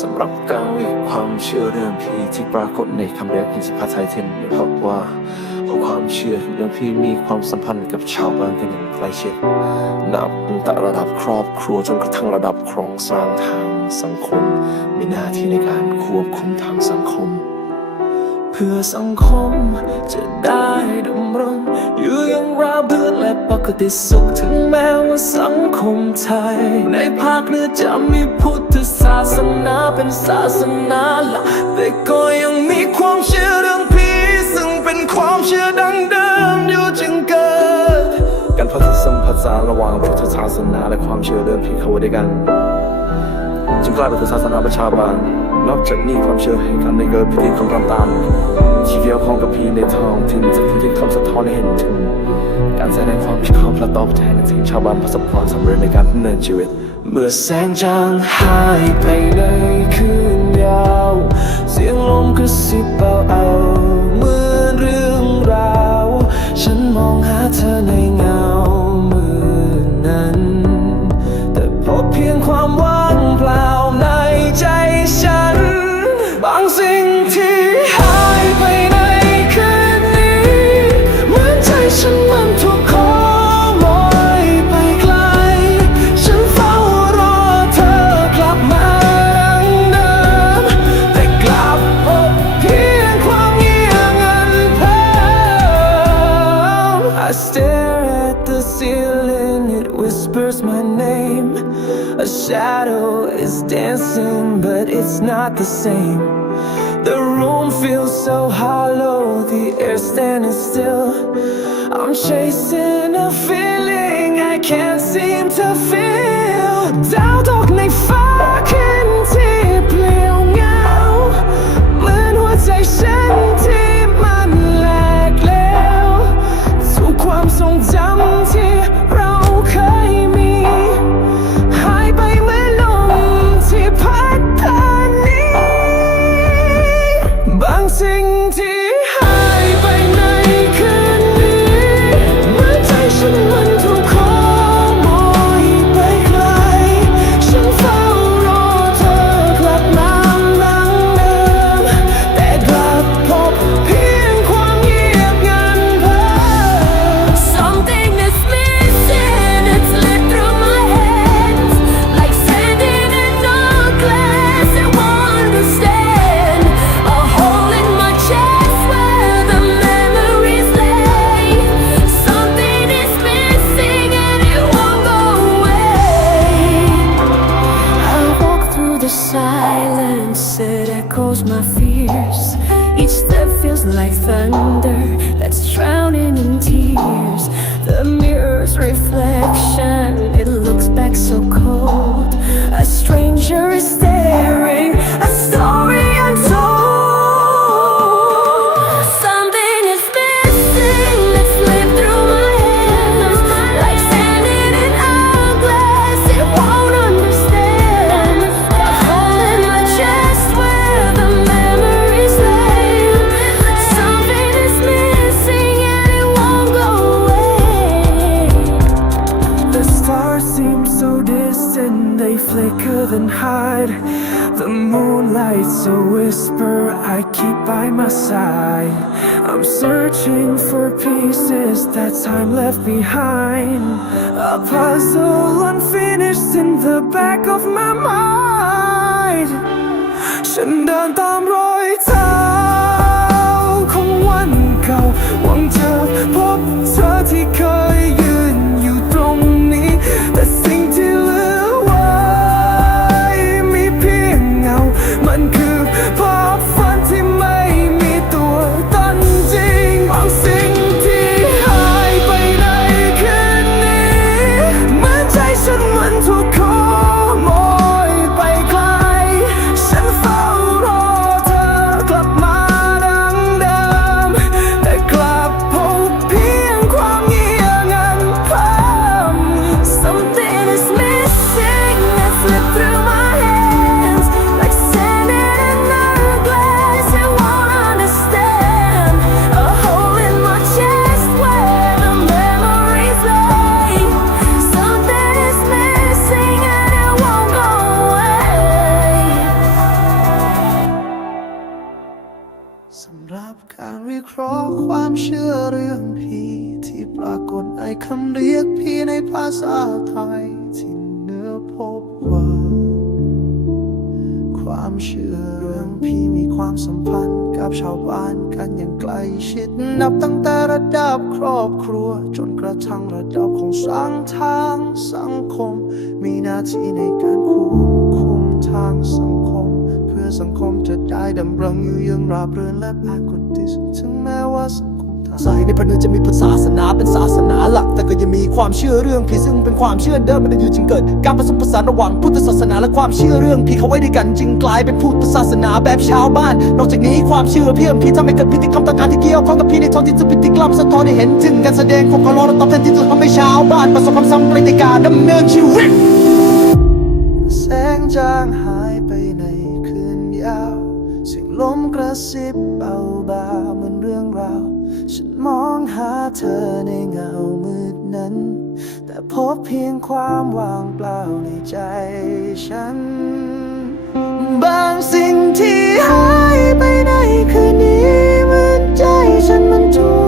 สำหรับการวิความเชื่อเรื่องผีที่ปรากฏในคำเรียกอินสิพาไทเทนเนี่ยพบว่าความเชื่อเรื่องผีมีความสัมพันธ์กับชาวบ้านกันอย่างใกล้ชิดนับตั้งแต่ระดับครอบครัวจนกระทั่งระดับโครงสร้างทางสังคม มีหน้าที่ในการควบคุมทางสังคม เพื่อสังคมจะได้ดำรงอยู่อย่างราบรื่นและปกติสุขถึงแม้ว่าสังคมไทย ในภาคเหนือจะมีพุทธ ศาสนาเป็นศาสนาหลักแต่ก็ยังมีความเชื่อเรื่องผีซึ่งเป็นความเชื่อดังเดิมอยู่จึงเกิดการผสมผสานระหว่างพุทธศาสนาและความเชื่อเรื่องผีเข้าด้วยกัน จึงกลายเป็นศาสนาประชาบาล นอกจากนี้ความเชื่อให้กันในเกิดพิธีของรำตาลที่เกี่ยวข้องกับพีในท้องถิ่นจะพิธีคำสะท้อนให้เห็นถึงการแสดงความคิดความพระตอบแทนถึงชาวบ้านประสบความสำเร็จในการดำเนินชีวิต เมื่อแสงจางหายไปในคืนยาว เสียงลมกระซิบเบา shadow is dancing, but it's not the same. The room feels so hollow, the air standing still. I'm chasing a feeling I can't seem to feel. ด like thunder that's drowning in tears. The mirror's reflection, flicker then hide. The moonlight's a whisper I keep by my side. I'm searching for pieces that time left behind. A puzzle unfinished in the back of my mind. ฉันเดินตามรอยเท้าของวันเก่าหวังจะพบเธอที่เคย สำหรับการวิเพราะห์ความเชื่อเรื่องผีที่ปรากฏในคำเรียกพีในภาษาไทย ที่เนื้อพบว่า ความเชื่อเรื่องพีมีความสัมพันธ์กับชาวบ้านกันอย่างใกล้ชิด นับตั้งแต่ระดับครอบครัว จนกระทั่งระดับของสังทางสังคม มีหน้าที่ในการควบคุม ด้ดำรงอยู่ยังราบรื่นและปรากฏที่สุดถึงแม้ว่าสังคมไทยในพระเนจะมีพุทธศาสนาเป็นศาสนาหลัก แต่ก็ยังมีความเชื่อเรื่องผีซึ่งเป็นความเชื่อเดิมมันอยู่จึงเกิด การผสมผสานระหว่างพุทธศาสนาและความเชื่อเรื่องผีเข้าไว้ด้วยกันจึงกลายเป็นพุทธศาสนาแบบชาวบ้าน นอกจากนี้ความเชื่อเพียงผีทำให้เกิดพิธีกรรมต่างๆที่เกี่ยวข้องกับผีในท้องถิ่นซึ่งพิธีกรรมสะท้อนให้เห็นถึงการแสดงของความร้อนและตอบแทนที่จะทำให้ชาวบ้านประสบความสำเร็จในการดำเนินชีวิตแสงจางหาย ลมกระซิบเบาๆเหมือนเรื่องราว ฉันมองหาเธอในเงามืดนั้น แต่พบเพียงความว่างเปล่าในใจฉัน บางสิ่งที่หายไปในคืนนี้เหมือนใจฉันมันถูก